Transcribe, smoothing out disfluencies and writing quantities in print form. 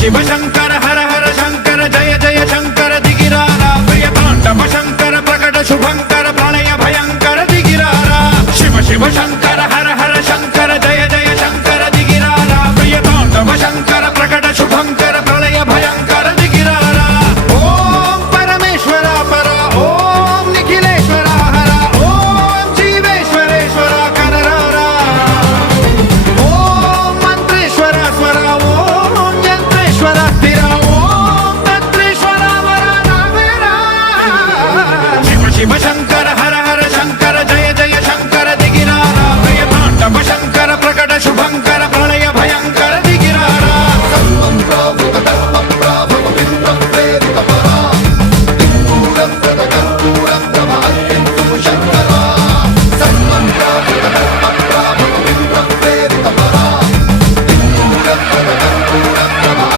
शिव शंकर हर हर शंकर जय जय शंकर दिगिरारा प्रिय तांडव शंकर प्रकट शुभंकर प्रणय भयंकर दिगिरारा शिव शिव शंकर